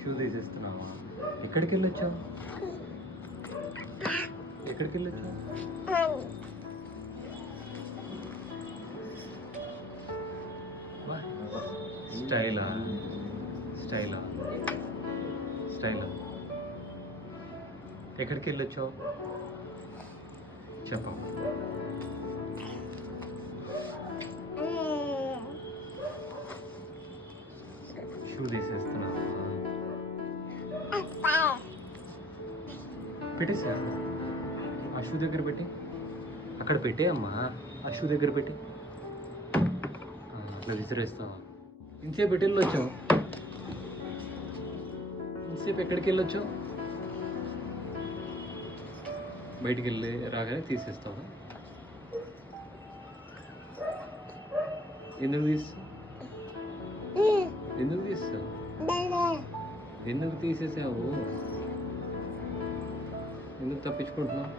Shoe తీసేస్తున్నావా? ఎక్కడికి వెళ్ళొచ్చావు? ఎక్కడికి వెళ్ళొచ్చావు? స్టైలా స్టైలా స్టైలా ఎక్కడికి వెళ్ళొచ్చావు చెప్పు. షూ తీసేస్తున్నావా? పెట్టేసా. ఆ షూ దగ్గర పెట్టి అక్కడ పెట్టే అమ్మా. ఆ షూ దగ్గర పెట్టి అట్లా విసిరేస్తావా? ఇంతసేపు ఎటు వెళ్ళొచ్చావు? ఇంతసేపు ఎక్కడికి వెళ్ళొచ్చావు? బయటికి వెళ్ళి రాగానే తీసేస్తావా? ఎందుకు తీస్తావు? ఎందుకు తీస్తావు? ఎందుకు తీసేసావు? ఎందుకు తప్పించుకుంటున్నావు?